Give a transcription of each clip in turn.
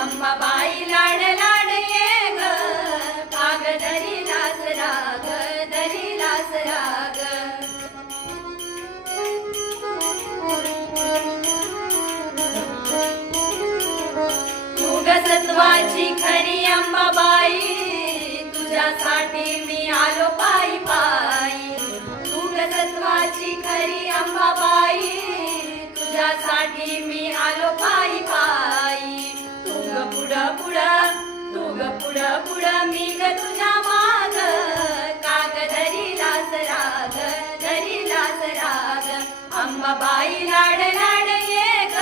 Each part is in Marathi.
अंबाबाई लाड लाड ये ग, काग धरिलास राग, धरिलास राग. तू ग सत्वाची खरी अंबाबाई, तुझ्यासाठी मी आलो पायी पायी. तू ग सत्वाची खरी अंबाबाई, तुझ्यासाठी मी आलो पायी पायी. पुढं पुढं मी ग तुझ्या माग, काग धरिलास राग, धरिलास राग. अंबाबाई लाड लाड ये ग,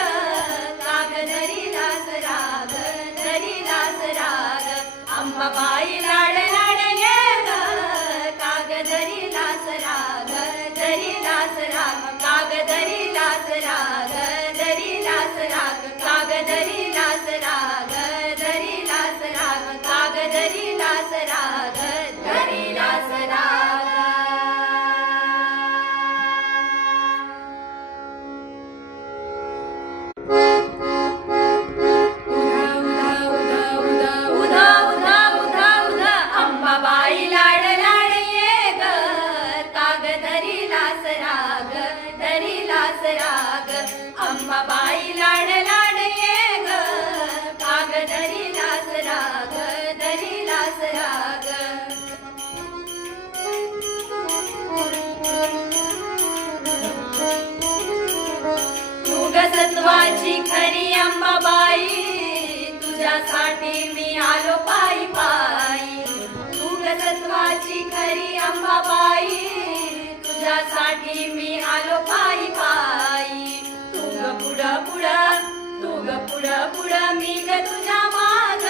काग धरिलास राग, धरिलास राग. अंबाबाई लाड लाड ये ग, काग धरिलास राग, धरिलास राग. काग धरिलास राग, धरिलास राग. काग धरिलास राग, धरिलास राग. काग धरिलास राग, धरिलास राग. अंबाबाई लाड लाड ये ग, काग धरिलास राग, धरिलास राग. अंबाबाई लाड लाड ये ग, काग धरिलास राग, धरिलास राग. तू ग सत्वाची खरी अंबाबाई, तुझ्यासाठी मी आलो पायी पायी. तू ग सत्वाची खरी अंबाबाई, तुझ्यासाठी मी आलो पायी पायी. तू ग पुढं मी ग तुझ्या माग,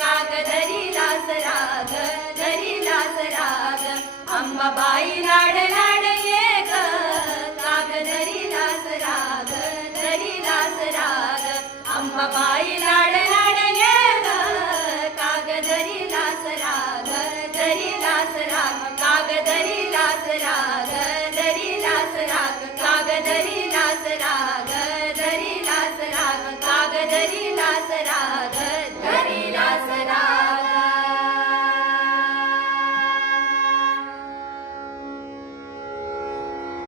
काग धरिलास राग, धरिलास राग. अंबाबाई लाड लाड ये ग, काग धरिलास राग, धरिलास राग. अंबाबाई लाड